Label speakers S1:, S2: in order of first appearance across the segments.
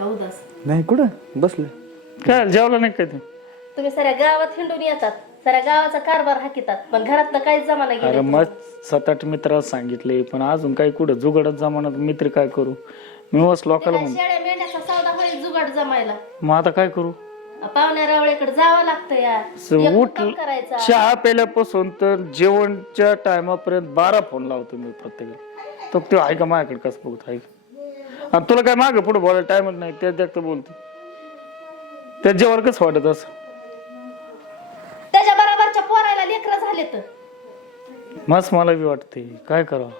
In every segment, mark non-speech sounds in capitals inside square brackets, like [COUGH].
S1: का उदास
S2: नाही कुठं? बसले.
S3: काय जेवला नाही काय ते
S1: तुम्ही साऱ्या गावात हिंडून येतात साऱ्या गावाचा कारभार हाकितात पण घरातलं काहीच जमाना
S3: अरे
S1: गेलं
S3: मग सात आठ मित्राला सांगितले पण अजून काही कुठं जुगाडच जमानात मित्र काय करू? मी वस लोकाला म्हण
S1: शेळ्या मेंढ्याचा सौदा होईल जुगाड जमायला.
S3: मग आता काय करू?
S1: पाहुण्या रावळेकडे जावं लागतं यार
S3: स-
S1: एक
S3: उठ
S1: काम करायचा
S3: चहा प्यायल्यापासून तर जेवणच्या टायमापर्यंत बारा फोन लावतो मी प्रत्येकाला. तो तो आहे का माझ्याकडे? कसं बघत? आहे का? आणि तुला काय मागं पुढे बोलायला टाइमच नाही त्यात जास्त बोलते. त्यात जेवण कसं वाटत असं?
S1: त्याच्या बरोबरच्या पोरायला लेकरं झाले तर
S3: मस्त मला बी वाटते काय करावं?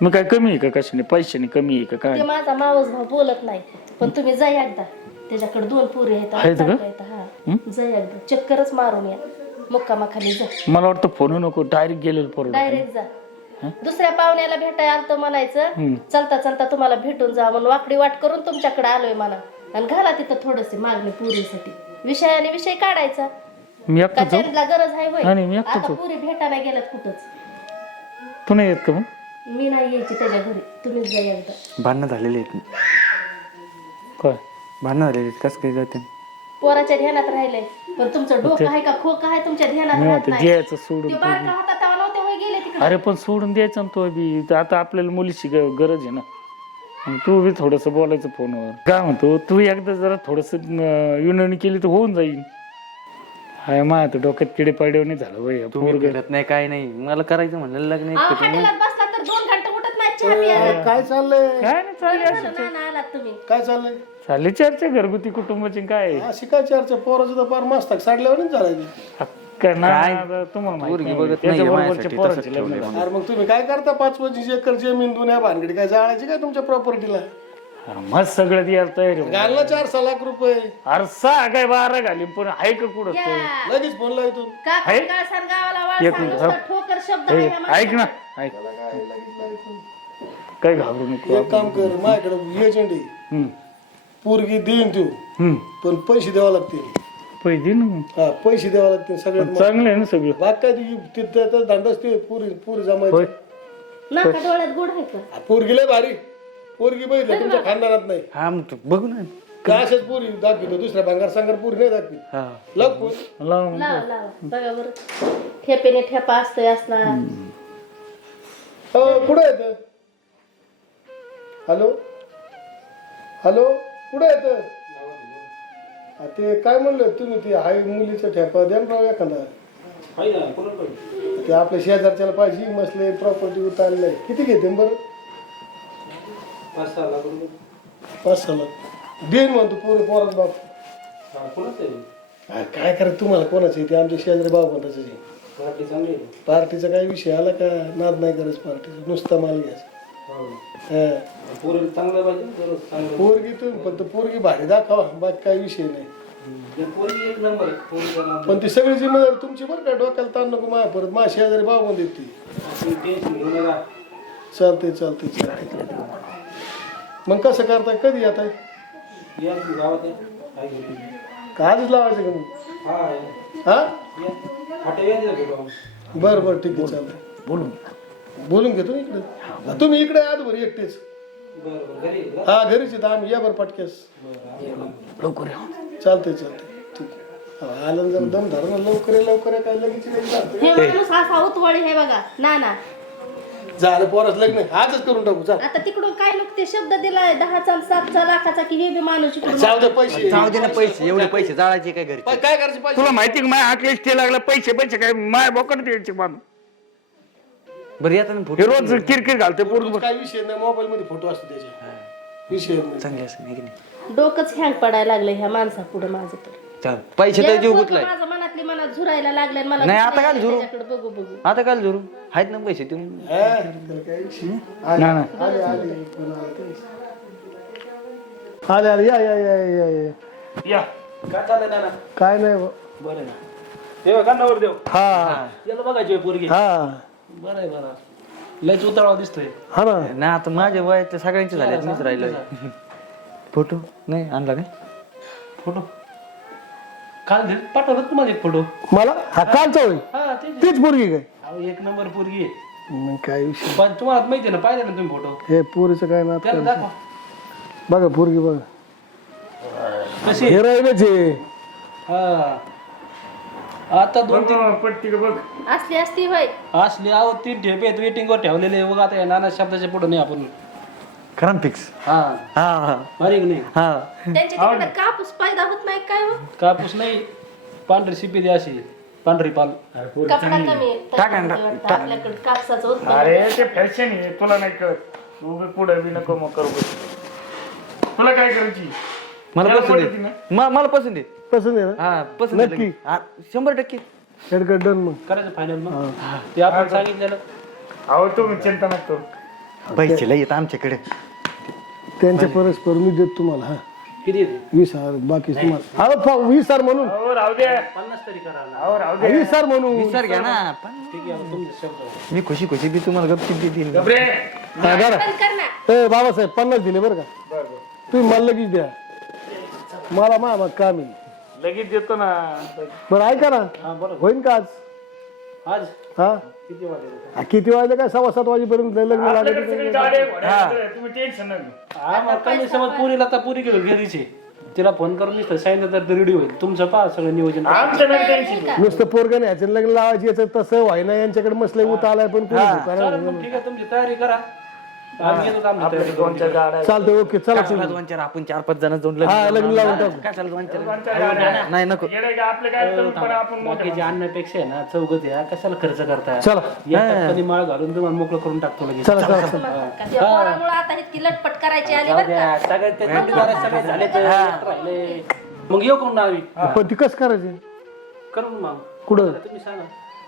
S3: मी काय कमी आहे का कशाने? पैशाने कमी आहे का काय?
S1: ते माझा मावस भाऊ बोलत नाही पण तुम्ही जा एकदा. त्याच्याकडे दोन पोरी आहेत
S3: आहेत का?
S1: हा. जा एकदा. चक्करच मारून या. मुक्कामाखाली जा.
S3: मला वाटतं फोन नको. डायरेक्ट गेलेलं परवड
S1: डायरेक्ट जा. दुसऱ्या पाहुण्याला भेटायला आलतं म्हणायचं. चलता चलता तुम्हाला भेटून जा म्हणून वाकडी वाट करून तुमच्याकडे आलोय म्हणा. आणि घाला तिथं थोडस मागणी पुरीसाठी. विषयाने विषय काढायचा.
S3: मी
S1: का
S3: एकटाच जाऊ?
S1: त्यांना गरज आहे
S3: एकटाच
S1: आता. पुरी भेटायला गेल्यात कुठंच.
S3: तू नाही येत का मग?
S1: मी नाही यायची त्याच्या घरी. तुम्हीच जा एकदा.
S2: भांडणं झालेले आहेत.
S3: काय?
S2: भांडणं झालेले आहेत. कसं काय जाते?
S1: पोराच्या ध्यानात राहिलंय. पण तुमचं डोकं आहे का? खोकं आहे तुमच्या ध्यानात
S3: मी
S1: राहत
S3: म्हणते
S1: नाही.
S3: द्यायचं सोडून
S1: ते बारका होता तेव्हा नव्हते होय गेले तिकडे
S3: अरे पण सोडून द्यायचं ना तो बी. आता आपल्याला मुलीची ग- गरज आहे ना. मग तू बी थोडस बोलायचं फोनवर. काय म्हणतो? तू एकदा जरा थोडस युननी केली तर होऊन जाईल हाय मा तर डोक्यात किडे पाडे नाही झालं वय
S2: तुम्ही फिरत नाही काय नाही. मला करायचं म्हणलं लग्न एक
S1: अहो, हॉटेलात बसला तर दोन घंटे उठत नाही चहा प्यायला
S4: काय चाललंय?
S3: काय नाही चालली अशी
S1: ना ना आलात तुम्ही.
S4: काय चाललंय?
S3: चालली चर्चा घरगुती कुटुंबाची काय?
S4: अशी काय चर्चा पोराचं तर फार मस्त साडल्यावर झालाय
S3: हक्क नाही आता तुम्हाला माहीत
S2: पोरगी
S3: नाही.
S2: बघत नाहीये
S3: त्याच्याबरोबरचे
S2: माझ्यासाठी,
S3: पोरांचे
S2: तसंच
S3: लग्न
S2: ठेवलंय
S3: झाले.
S4: अरे मग तुम्ही काय करता पाच पंचवीस एकर जमीन दुन्या भानगडी काय जाळायची काय तुमच्या प्रॉपर्टीला
S3: अरे मस्त सगळं यायला तयार आहे.
S4: घाल ना चार सहा लाख रुपये.
S3: अरे सहा काय बारा घाली पण आहे का कुठं ते?
S4: लगेच फोन लावतो
S1: का काळसार गावाला वाळ
S3: एक
S1: सांग,
S3: मिनिट,
S1: नुसतं
S3: हा.
S1: ठोकर शब्द
S3: ए,
S1: आहे ह्या
S3: ऐक ना. ऐक. काय घाबरू नको.
S4: एक काम कर माझ्याकडे एजंट आहे.
S3: हम्म,
S4: पोरगी देईन तू.
S3: हम्म.
S4: पण पैसे द्यावे लागतील.
S3: पैसे दे ना.
S4: हा पैसे द्यावे लागतील सगळ्यात महत्त्वाचं.
S3: चांगलं आहे ना सगळं.
S4: बाग काय ती तिथं धंदाच ते पुरी पुरी
S3: होय.
S4: जमायची
S1: नाका डोळ्यात गुड आहे का?
S4: पोरगी लय भारी. पोरगी बघितलं तुमच्या खानदानात नाही.
S2: हा मग तू बघू ना.
S4: काय अशाच पोरी दाखवितो? दुसऱ्या भांगार सांगार पोरी नाही दाखवी
S2: हा.
S4: लग फोन
S3: लाव मग.
S1: लावा लावा. बघा बरं. ठेपेने ठेपा असतंय असणार.
S4: हो कुठं येत हॅलो? हॅलो? कुठं येत ते काय म्हणलं तुम्ही ते हाय मुलीचं ठेपा द्या ना राव एखादा. ते आपल्या शेजारच्याला पाहिजे मसले प्रॉपर्टी उतारले. किती घेते बरं? पाच सहा लाख देईन म्हणतो पोरं पोरात बाप. हा, काय करत तुम्हाला कोणाचं आहे? ते? आमच्या शेजारी भाऊ कोणाचं पार्टीचा काय विषय आला का? नाद नाही करायचं पार्टीचा. नुसता माल घ्यायचा. हा. पोरगी तुम्ही फक्त पोरगी भारी दाखवा बाकी काही विषय नाही. पण ती सगळी जिम्मेदारी तुमची बरं का डोक्याला ताण नको माझ्या परत माझ्या शेजारी भाऊ म्हणते ती चालते चालते चालते मग कसं करताय कधी येताय? का आजच लावायचं का मग? हा बरं बरं ठीक आहे चालतंय.
S3: बोलून.
S4: बोलून घेतो इकडे. तुम्ही इकडे आत बरं एकटेच हा घरीच येत आम्ही या बरं पटक्यास.
S3: लवकर
S4: ठीक आहे. हा, आलं जर दम धरा ना लवकर ये, लवकर ये, काय लगेच नाही चालतंय.
S1: माणूस असा उतवळी हे बघा. ना ना.
S4: झालं पोराच लग्न. आजच करून टाकू चाल
S1: आता तिकडून काय लोक ते शब्द दिलाय दहाचा आणि सातचा लाखाचा की हे बी माणूस इकडून
S4: जाऊ दे पैसे.
S2: जाऊ दे ना पैसे एवढे पैसे जाळायचे काय घरी
S4: काय काय करायचे पैसे?
S3: तुला माहिती का माझ्या हाकलेच ते लागला पैसे पैसे काय माय बोकड द्यायचे माणूस.
S2: बरं येतात ना
S3: हे
S2: फोटो
S3: रोज किरकिर घालते
S4: काय विषय नाही मोबाईल मध्ये फोटो असतो त्याचे विषय नाही.
S2: चांगले असं नाही की नाही?
S1: डोकंच हँग पडायला लागलं ह्या माणसा पुढे माझं तर.
S2: चाल पैसे तर जीव गुतलाय.
S1: माझं मनातली मनात झुरायला लागलंय मला
S2: नाही, आता काय झुरू?
S1: त्याच्याकडे बघू बघू.
S2: आता काय जरूर आहेत ना पैसे तुम्ही
S3: ना ना.
S4: आले आले या या या या या.
S3: या.
S5: काय चाललंय नाना?
S4: काय नाही.
S5: बरं ना. देव का नवर देव.
S4: हा.
S5: याला बघायची पोरगी.
S4: हा.
S5: बरं आहे बरं लयच उताळा दिसतोय.
S4: हा ना.
S2: ना आता माझ्या वय ते सगळ्यांचे झाले मीच राहिलोय. फोटो? नाही आणला काय
S5: फोटो. काल दे पाठवलं तुम्हाला एक फोटो.
S4: मला? हा कालचा होय?
S5: हा ते
S4: तीच पोरगी काय?
S5: अहो, एक नंबर पोरगी आहे.
S4: मग काय विषय?
S5: पण तुम्हाला माहिती आहे ना पाहिजे ना तुम्ही फोटो?
S4: हे पोरीचं काय ना
S5: त्याला दाखवा.
S4: बघा पोरगी बघा.
S5: कशी
S4: हे राहिलंच आहे.
S5: हा. आता दोन तीन
S3: पट्टी बघ.
S1: असली असती होय
S5: असले आहो तीन ठेपे आहेत वेटिंगवर ठेवलेले बघ आता या नाना शब्दाच्या पुढे नाही आपण.
S2: खरं फिक्स
S5: हा.
S2: हा हा.
S5: बरी की नाही?
S2: हा.
S1: त्यांच्या तिकडे कापूस पैदा होत नाही काय हो?
S5: कापूस नाही पांढरी शिपी द्या अशी. पांढरी पाल.
S1: कपडा कमी आहे. त्याच्यामुळे वाटतं आपल्याकडे कापसाचं उत्पन्न
S3: अरे ते फॅशन आहे. तुला नाही कळत. तू बी पुढे बी नको मग करू बस. तुला काय करायची?
S2: मला
S3: त्याला
S2: पसंत? आहे. म- मला पसंत आहे.
S4: पसंत आहे ना?
S2: हा पसंत आहे
S4: नक्की?
S2: लगेच. हा, शंभर टक्के.
S4: हेडकट डन मग.
S5: करायचं फायनल मग. ते आपण सांगितलेलं.
S3: अहो तुम्ही चिंता नका करू.
S2: पैसे लय येत आमच्याकडे.
S4: त्यांच्या परस्पर मी देतो तुम्हाला हा.
S5: किती येते
S4: वीस हजार बाकी तुम्हाला. हा प- वीस हजार म्हणून.
S3: अहो राहू दे
S5: पन्नास तरी करा ना.
S3: अहो राहू दे
S4: वीस हजार म्हणून.
S2: विचार घ्या ना. पण
S5: ठीक आहे आता तुमचे शब्द
S2: मी खुशी खुशी बी तुम्हाला गपचिप देतील
S3: गबरे
S4: हा, बरं
S1: पण कर ना.
S4: ए बाबासाहेब पन्नास दिले बरं का? तुम्ही मला लगेच द्या. मला मा मग काम आहे
S3: लगेच देतो ना.
S4: बरं ऐका ना.
S5: हा
S4: होईन का आज?
S5: आज?
S4: हा?
S5: किती वाजले?
S4: किती वाजले काय? सव्वा सात वाजेपर्यंत लग्न
S3: आपल्याकडे
S4: लागेल
S3: सगळी गाडी आहे, घोडे आहे, तुम्ही टेन्शन नका.
S5: हा मग कमी समज पुरीला तर पुरी घेऊन घरीचे. तिला फोन करून मी सांगितलं तर रेडी होईल. तुमचं पहा सगळं नियोजन.
S3: आमचं नाही टेन्शन
S4: नुसतं पोरगं नाही ह्याचं लग्न लावायची याचं तसं व्हायना यांच्याकडे मसले उत आलाय पण कोणी दुकानात
S5: चालेल मग ठीक आहे तुमची तयारी करा. आम्ही येतो काम
S3: आपल्या दोन चार गाड्या आहेत.
S4: चालतंय ओके चला
S2: चला दोन चार आपण चार पाच जण
S4: हा लग्न लावून टाकू.
S2: काय चालू दोन चार
S3: दोन चार गाड्या आहेत.
S2: नाही नको.
S3: येडे का आपले काय करू पण आपण
S5: बाकीचे आणण्यापेक्षा आहे ना चौघत या कशाला खर्च करताय?
S4: चला.
S5: माळ घालून तुम्हाला मोकळं करून टाकतो लगेच.
S4: चला चला
S1: त्या पोरामुळं आता इतकी लटपट करायची आली बरं का?
S5: सगळे ते जोडीदार सगळे झाले तर एकटं राहिले. मग येऊ कोण आम्ही
S4: पण ती कसं करायचं?
S5: करून मग.
S4: कुठं?
S5: तुम्ही सांगा.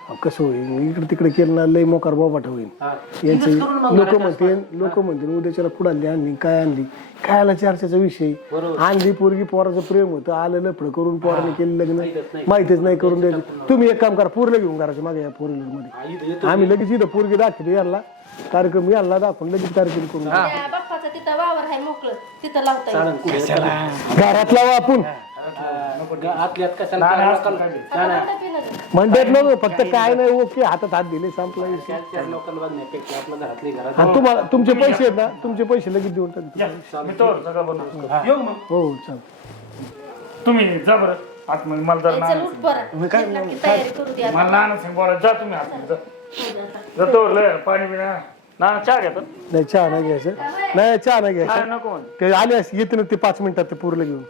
S4: अहो, कसं होईल? इकडे तिकडे केलं ना लय मोकार बाबाट होईल यांचे लोक म्हणते लोक म्हणते उद्याच्याला कुडाली आणली काय आणली? काय आला चर्चेचा विषय. आणली पोरगी पोराचं प्रेम होतं. आलं लफडं करून पोराने केलं लग्न. माहितीच नाही. करून द्यायचं. तुम्ही एक काम करा पोरलं घेऊन करायचं मागे या फोरमध्ये आम्ही लगेच इथं पोरगी दाखवतो यांना. कार्यक्रम यांना दाखवून लगेच कार्यक्रम करून
S1: त्या बाप्पाचं तिथं वावर आहे मोकळं. तिथं लावता येईल.
S4: घरात लावा आपण.
S5: आतल्यात कशाला चार लोकांना
S1: आता पिणं गं.
S4: म्हणतात ना फक्त काय नाही ओके हातात हात दिले संपला विषय.
S5: चार चार लोकांना बघण्यापेक्षा आपल्या घरातली घरात.
S4: आणि तुम्हाला तुमचे पैसे आहेत ना तुमचे पैसे लगेच देऊन टाकतो
S3: मी तो सगळं बनवतो
S5: येऊ मग.
S4: हो चाल
S3: तुम्ही जा बरं. आतमध्ये मला जर
S1: चल उठ बरं नक्की तयारी करू द्या
S3: मला लहान सांग बोला जा तुम्ही आतमध्ये जा. जातो लय पाणी बिना. ना चहा घेतो
S4: नाही चहा नाही घ्यायचं. नाही चहा नाही घ्यायचं.
S3: काय नको म्हणे.
S4: ते आले असते येते ना ते पाच मिनिटात ते पूर्ण घेऊन.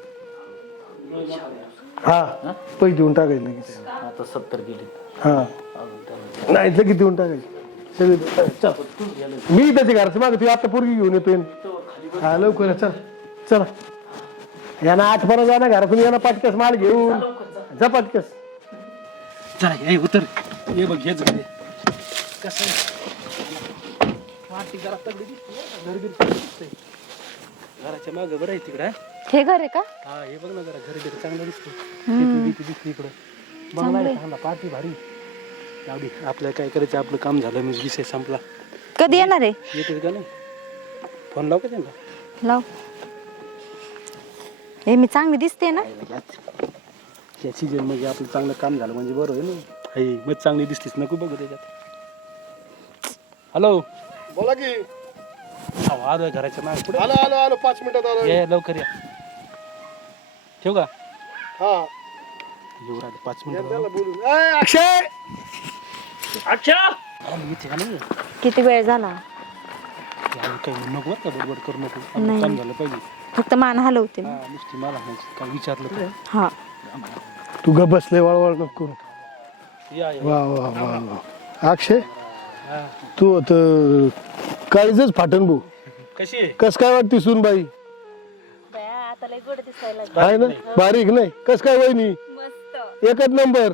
S4: हा. पैसे देऊन टाकायचे लगेच.
S5: आता सत्तर गेले.
S4: हा. नाही लगेच देऊन टाकायचे. सगळे देऊन टाकायचे. चल. मी त्याच्या घराचं मागे तू आता पोरगी घेऊन येतोय. हा लवकर ये, चल. चला. यांना आठवणा जा ना घरातून यांना पाटक्यास माल घेऊन. जा पाटक्यास.
S5: चला हे उतर. ये बघ हेच घे कसं माती घरात तगडी दिसते घर बीर दिसतंय घराच्या मागं बरं आहे तिकडं
S6: हे? घर आहे का?
S5: हा हे बघ ना जरा घर बीर चांगलं दिसतं दिसते इकडं. बंगला आहे चांगला पार्टी भारी. जाऊ दे आपल्याला काय करायचं आपलं काम झालं मी विषय संपला.
S6: कधी येणार आहे?
S5: येते का नाही? फोन लाव का त्यांना?
S6: लाव. हे मी चांगली दिसते ना?
S5: या सीजनमध्ये आपलं चांगलं काम झालं म्हणजे बरं आहे ना. हे मग चांगली दिसलीस नको बघू त्याच्यात. हॅलो
S4: बोला की.
S5: आवाज आहे घराच्या मागे. पुढे
S4: आलो आलो आलो पाच मिनिटात आलो.
S5: ये लवकर या. ठेवू का?
S4: हा.
S5: येऊ राहिले पाच मिनिटं
S4: त्याला बोलून. अक्षय!
S5: आम्ही इथे का नाही?
S6: किती वेळ झाला?
S5: आम्ही काही नको बरं का बडबड करू नको.
S6: नाही.
S5: काम झालं पाहिजे.
S6: फक्त मान हलवते मी.
S5: हा नुसती मला म्हणायची काय विचारलं तर.
S6: हा.
S4: तू ग बसले वळवळ नको करू
S5: या या.
S4: वा वा वा वा. अक्षय तू आता काळीच फाटन भाऊ.
S5: कशी? आहे
S4: कस काय वाटते सुनबाई?
S1: बया, आता लय गोड दिसायला लागली.
S4: आहे ना? बारीक नाही? कस काय वहिनी? एकच नंबर?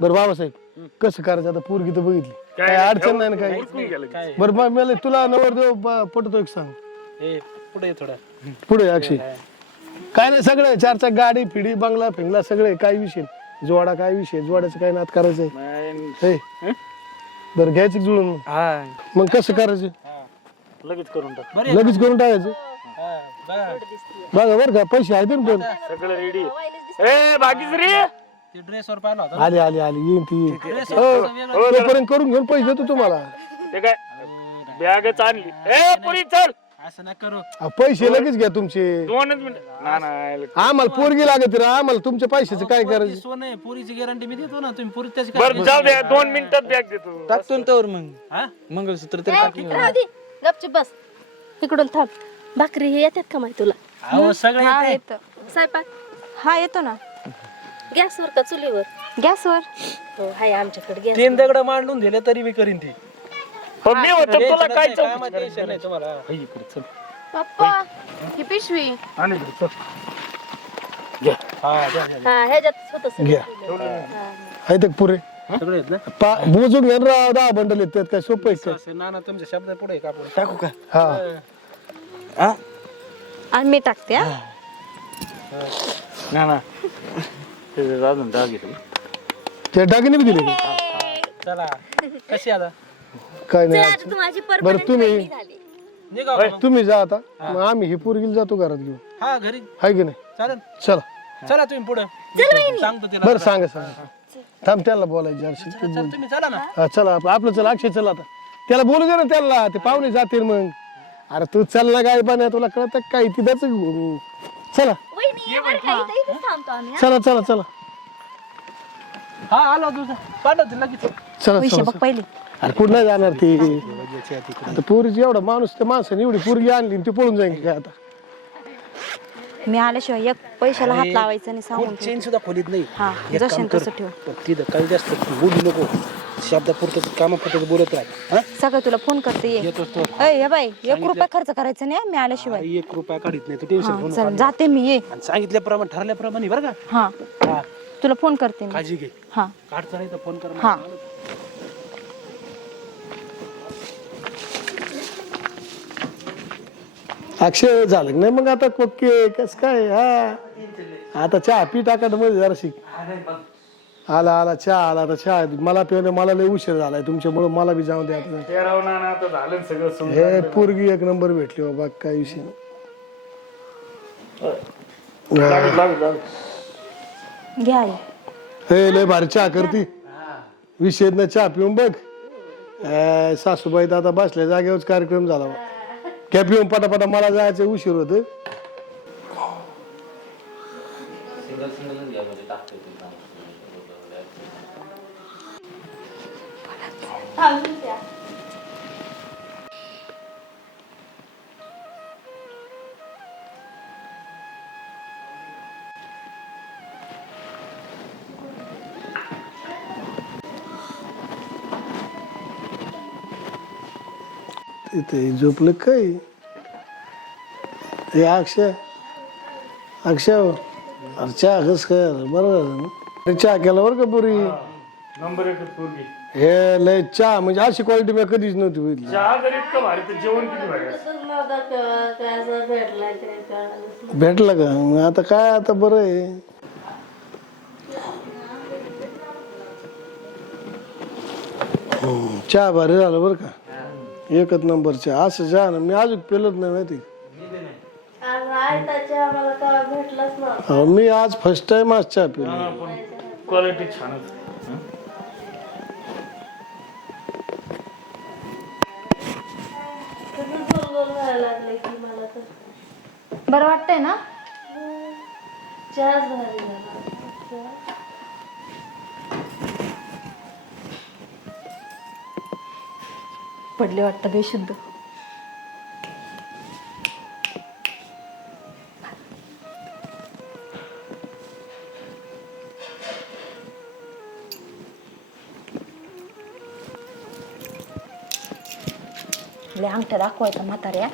S4: बर बाबासाहेब कसं करायचं आता? पोरगी तर बघितली. काय अडचण नाही ना काय
S5: काय?
S4: बरं मग मला तुला नवरदेव प- पटतो एक सांग.
S5: हे पुढे ये थोडा.
S4: पुढे अक्षय. काय? नाही सगळं चार चार गाडी फिडी बंगला फिंगला सगळे काय विषय? नाही. जोडा काय विषय? जोडाचं काय नात करायचंय हे. बरं घ्यायचं जुळून. मग.
S2: हा.
S4: मग कसं करायचं?
S3: लगेच करून टाक.
S5: बरं
S4: लगेच करून टाकायचं?
S5: बघा.
S4: बघा बरं का पैसे आहेत ना पण
S3: सगळं रेडी ए बाकीच रे
S5: ते ड्रेसवर पाहिला होता
S4: आले आले आले येईन ती येईन. हो, तोपर्यंत करून घेऊन पैसे देतो तुम्हाला.
S3: ते काय? बॅगच आणली. ए पुरी चल.
S5: असं करू.
S4: पैसे लगेच घ्या तुमचे.
S3: दोनच मिनिट. ना ना
S4: आम्हाला पोरगी लागत रे आम्हाला तुमच्या पैशाचं काय करायचं?
S5: सोनं आहे पोरीची गॅरंटी मी देतो ना तुम्ही पोरी त्याची
S3: बरं जाऊ द्या दोन मिनिटात बॅग देतो.
S2: टाकतो ना त्यावर मग.
S5: हा?
S2: मंगळसूत्र तरी
S1: राहू दे गपचूप बस. इकडून थांब. भाकरी हे येतात का माहिती तुला?
S5: अहो सगळे
S6: हा
S5: येते.
S6: येतो.
S1: स्वयंपाक?
S6: हा येतो ना.
S1: गॅसवर का चुलीवर?
S6: गॅसवर.
S1: हो हाय आमच्याकडे गॅस
S5: तीन दगड मांडून दिले तरी मी करीन ती.
S3: पण मी होतो तुला काय
S5: काय
S3: चौकशी
S5: माहिती टेन्शन नाही तुम्हाला.
S3: हे इकडे चल.
S6: पप्पा ही पिशवी.
S3: आणि इकडे चल.
S5: हा द्या, द्या.
S1: हा ह्याच्यात होत
S4: घ्या. आहे ते पुरे.
S5: सगळे आहेत ना?
S4: पा मोजून घ्या ना राव, दहा बंडल आहेत त्यात काय सोपं आहे का
S5: असं नाना तुमच्या शब्द पुढे का पुढे?
S2: टाकू का?
S4: हा.
S6: आणि मी टाकते हा
S3: ना ना ते अजून डाग येतो
S4: ते डागिने बी दिले का?
S5: चला कशी आता
S4: काय नाही अडचण.
S1: तू माझी
S4: बरं तुम्ही
S5: निघा.
S4: तुम्ही जा आता मग आम्ही ही पोरगीला जातो घरात घेऊन
S5: हा घरी
S4: हाय की नाही
S5: चालेल
S4: चला
S5: चला तुम्ही पुढे सांगतो तिला
S4: बरं सांगा सांगा थांब त्याला बोलायची
S5: चल. तुम्ही चला ना
S4: हा, चला आप- आपलं चला अक्षय चला आता त्याला बोलू दे ना त्याला ते पाहुणे जातील मग अरे तू चल ना काय पण तुला कळत काय तिथंच चला. चला चला चला.
S5: हा आलो तुझं. पाठवते लगेच.
S4: चला
S6: पैसे
S4: चला
S6: बघ पहिले.
S4: अरे कुठं नाही जाणार ती? आता पोरीची एवढा माणूस त्या माणसाने एवढी पोरगी आणली आणि ती पळून जाईल काय आता?
S6: मी आल्याशिवाय एक पैशाला हात लावायचा नाही सांगून.
S5: चेन सुद्धा खोलीत नाही.
S6: हा
S5: एक काम
S6: जसेन
S5: कर.
S6: तसं ठेव.
S5: पण तिथं काही जास्त बोलू नको. शब्दापुरतं कामापुरतं बोलत राह हा?
S6: सकाळी तुला फोन करते ये.
S5: येतोच तो.
S6: अय हे बाई एक रुपया खर्च करायचा नाही मी आल्याशिवाय.
S5: एक रुपया काढीत नाही तू टेन्शन
S6: हा
S5: नको.
S6: जाते मी ये.
S5: आणि सांगितल्याप्रमाणे ठरल्याप्रमाणे बरं का?
S6: हा.
S5: हा.
S6: तुला फोन करते मी.
S5: काळजी घे.
S6: हा.
S5: काढचा नाही तर फोन कर.
S6: हा.
S4: अक्षय झालं. की नाही मग आता कोके कस काय? हा. आता चहा पी टाका मध्ये जरा शिक आला आला चहा आला आता चहा मला पिवणे मला लय उशीर झालाय तुमच्यामुळे. मला बी जाऊ द्या. हे पोरगी एक नंबर भेटली बाबा काय विषय नाही.
S6: घ्या.
S4: हे लय भारी चहा करती. विषय ना चहा पिऊन बघ. ए, सासूबाई तर आता बसल्या जागेवरच कार्यक्रम झाला बा. घ्या पिऊन पटापटा मला जायचं उशीर होत तिथे झोपलं काय? हे अक्षय. अक्षय हो. अरे चहा कस काय? बरं झालं ना? अरे चहा केला बरं का पुरी?
S3: नंबर एक पोरगी.
S4: हे लय चहा म्हणजे अशी क्वालिटी मी कधीच नव्हती बघितली.
S3: चहा जर इतकं भारी तर जेवण किती भारी असतं.
S1: भेटलाय ते कळालं
S4: भेटलं का? मग आता काय आता बरं आहे? हम्म, चहा भारी झालं बरं का? एकच नंबर चहा असं चहा ना. मी अजून पेलत नाही माहिती.
S1: आज आयताच्या आम्हाला का भेटलाच ना
S4: अहो, मी आज फर्स्ट टाइम आज चहा पिलो.
S3: पण क्वालिटी छानच हं?
S1: तुम्ही गोल व्हायला लागले की मला तर.
S6: बरं वाटतंय ना?
S1: चहाच भारी झाला
S6: पडले वाटतं बेशुद्ध लय अंगठ्या दाखवायचा म्हाताऱ्या.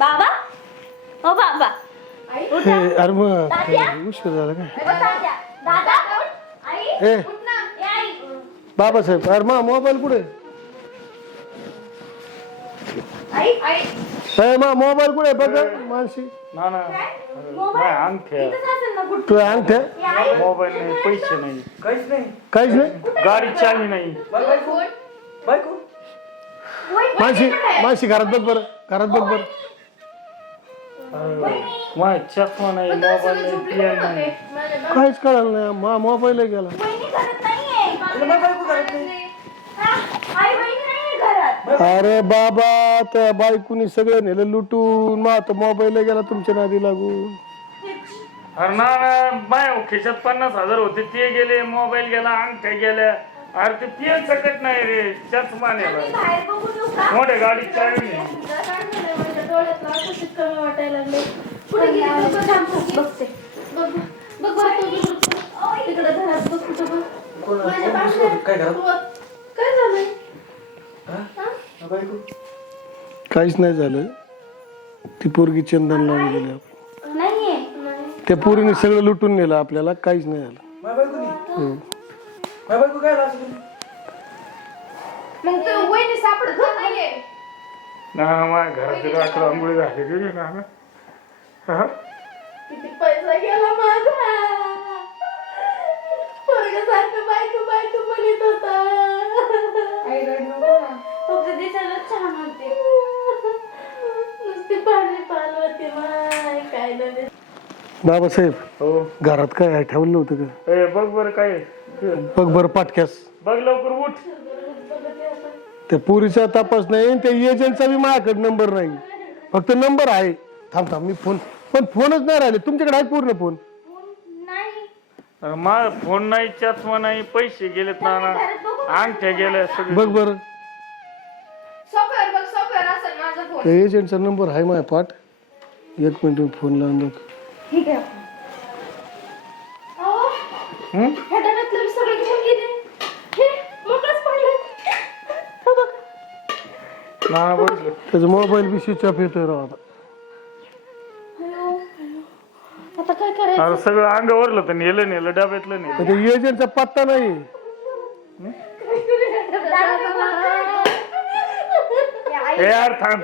S6: बाबा? हो बाबा.
S4: हे, अरे मग उशीर झाला काय
S6: दादा? आई
S4: ए. बाबासाहेब अरे मा मोबाईल कुठे? ए मा मोबाईल कुठे बघ. मानसी.
S3: ना ना. नाही अंगठ्या
S4: तू अंगठ्या
S3: मोबाईल नाही पैसे नाही.
S2: काहीच नाही.
S4: काहीच नाही?
S3: गाडी चावी नाही.
S2: बायको? बायको?
S4: मानसी मानसी घरात बघ बरं घरात बघ बरं.
S3: माय चष्मा नाही मोबाईल नाही नाही.
S4: काहीच कळलं नाही मा मोबाईल गेला. अरे बाबा त्या बायकोनी सगळं नेलं लुटून. मा तर मोबाईल गेला तुमच्या नादी लागून.
S3: अरे ना ना, माय खिशात पन्नास हजार होते ते गेले मोबाईल गेला अंगठ्या गेल्या. अरे ते पेन सकट नाही रे चष्मा नेला मोठ्या गाडी चावी नाही
S1: कमी वाटायला लागले. पुढे गेली बघ, बघ, थांब, बघते. बघ. तिकडे घरात बघ कुठं बघ.
S2: काय
S1: झालंय?
S4: काहीच नाही झालं ती पोरगी चंदन लावून गेली आपण. त्या पोरीने सगळं लुटून नेलं आपल्याला काहीच नाही झालं.
S2: काय?
S1: मग ते वहिनी सापडत नाहीये.
S3: ना माझ्या घरात रात्र आंघोळी झाली गेली ना. हा?
S1: किती पैसा गेला माझा? पोरगासारखं बायको बायको म्हणत होता. फक्त दिसायला छान होते. नुसती पाणी पालवते माय काय नाही
S4: बाबासाहेब
S3: हो.
S4: घरात काय आहे? ठेवलं होतं का?
S3: ए, बघ बरं काय
S4: बघ बरं पाटक्यास.
S3: बघ लवकर उठ.
S4: त्या पुरीचा तपास नाही त्या एजंटचा बी माझ्याकडे नंबर नाही. फक्त नंबर आहे. थांब थांब मी फोन पण फोनच नाही राहिले. तुमच्याकडे आहे पूर्ण फोन
S3: अरे मा फोन नाही चष्मा नाही पैसे गेलेत ना अंगठ्या गेल्या सगळे
S4: बघ बरं.
S1: सॉफ्टवेअर बघ सॉफ्टवेअर असेल माझा फोन
S4: त्या एजंटचा नंबर आहे माझ्या पाठ. एक मिनिट मी फोन लावून बघ.
S1: ठीक आहे डब्यातलं मी सगळं घेऊन गेले हे मोकळंच पडलं हो बघ
S3: ना ना बघितलं
S4: त्याचा मोबाईल बी स्विच ऑफ येतोय राव आता.
S1: अयो, अयो. आता काय करायचं?
S3: अरे सगळं अंगावरलं तर नेलं नेलं डब्यातलं नेलं.
S4: पण एजंटचा पत्ता नाही.
S3: ए यार थांब.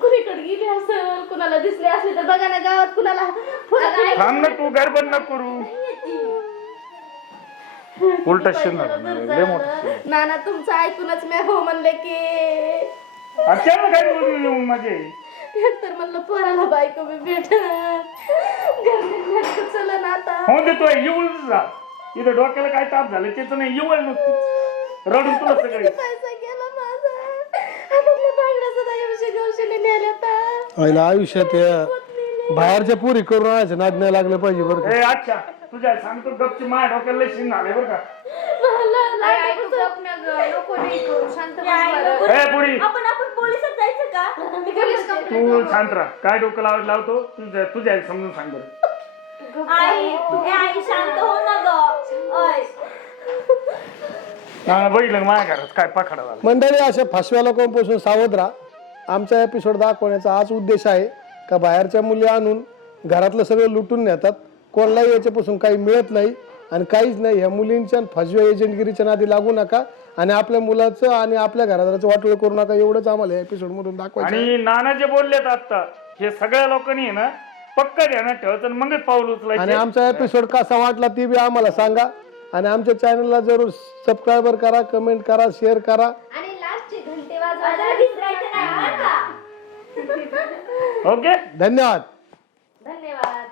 S1: कुणीकडे गेली असेल? कुणाला दिसले असले तर बघा ना गावात कुणाला
S3: थांब ना तू गडबड न करू. उलट शिरणार लय मोठं
S1: नाना तुमचं ऐकूनच मी हो म्हणले की.
S3: अचानक काय बोलू येऊन माझे?
S1: तर म्हणलं पोराला बायको बी भेट चला ना आता.
S3: हो दे तो येऊळ जा. इथं डोक्याला काय ताप झालं त्याचं नाही येवळ नसते रडून तुला सगळे
S1: पैसा गेला माझा. हातातल्या बांगड्या सुद्धा एवढे गवशीने नेल्या तर
S4: आईला आयुष्यात या बाहेरच्या पुरी करून आणायचं नाद नाही लागलं पाहिजे बरं का.
S3: ए अच्छा. तुझ्या सांगतो गपची माझ्या डोक्याला शिन झाले बरं का. ए पुढी
S6: आपण आपण पोलिसात जायचं का?
S3: तू शांत राहा. काय डोकं लावत लावतो? तुझ्या तुझ्या समजून सांग बरं.
S6: आई ए, आई शांत हो ना ग.
S3: बघितलं का माझ्या घरात काय पाखडा झाला.
S4: मंडळी अशा फसव्या लोकांपासून सावध राहा. आमचा एपिसोड दाखवण्याचा हाच उद्देश आहे का बाहेरच्या मुली आणून घरातलं सगळं लुटून नेतात. कोणालाही याच्यापासून काही मिळत नाही आणि काहीच नाही. ह्या मुलींच्या आणि फसव्या एजंटगिरीच्या नादी लागू नका आणि आपल्या मुलाचं आणि आपल्या घराचं वाटोळ करू नका. एवढंच आम्हाला एपिसोड मधून दाखवायचं.
S3: आणि नाना जे बोललेत आता हे सगळ्या लोकांनी ना पक्का ध्यानात ठेवायचं आणि मगच पाऊल
S4: आणि
S3: उचलायचे
S4: आमचा एपिसोड कसा वाटला ते बी आम्हाला सांगा. आणि आमच्या चॅनलला जरूर सबस्क्राईबर करा कमेंट करा शेअर करा.
S1: आणि लास्टची घंटे
S6: आता
S1: वाजवायला
S6: विसरायचं नाही बरं का? [LAUGHS]
S3: ओके
S4: धन्यवाद.
S1: धन्यवाद.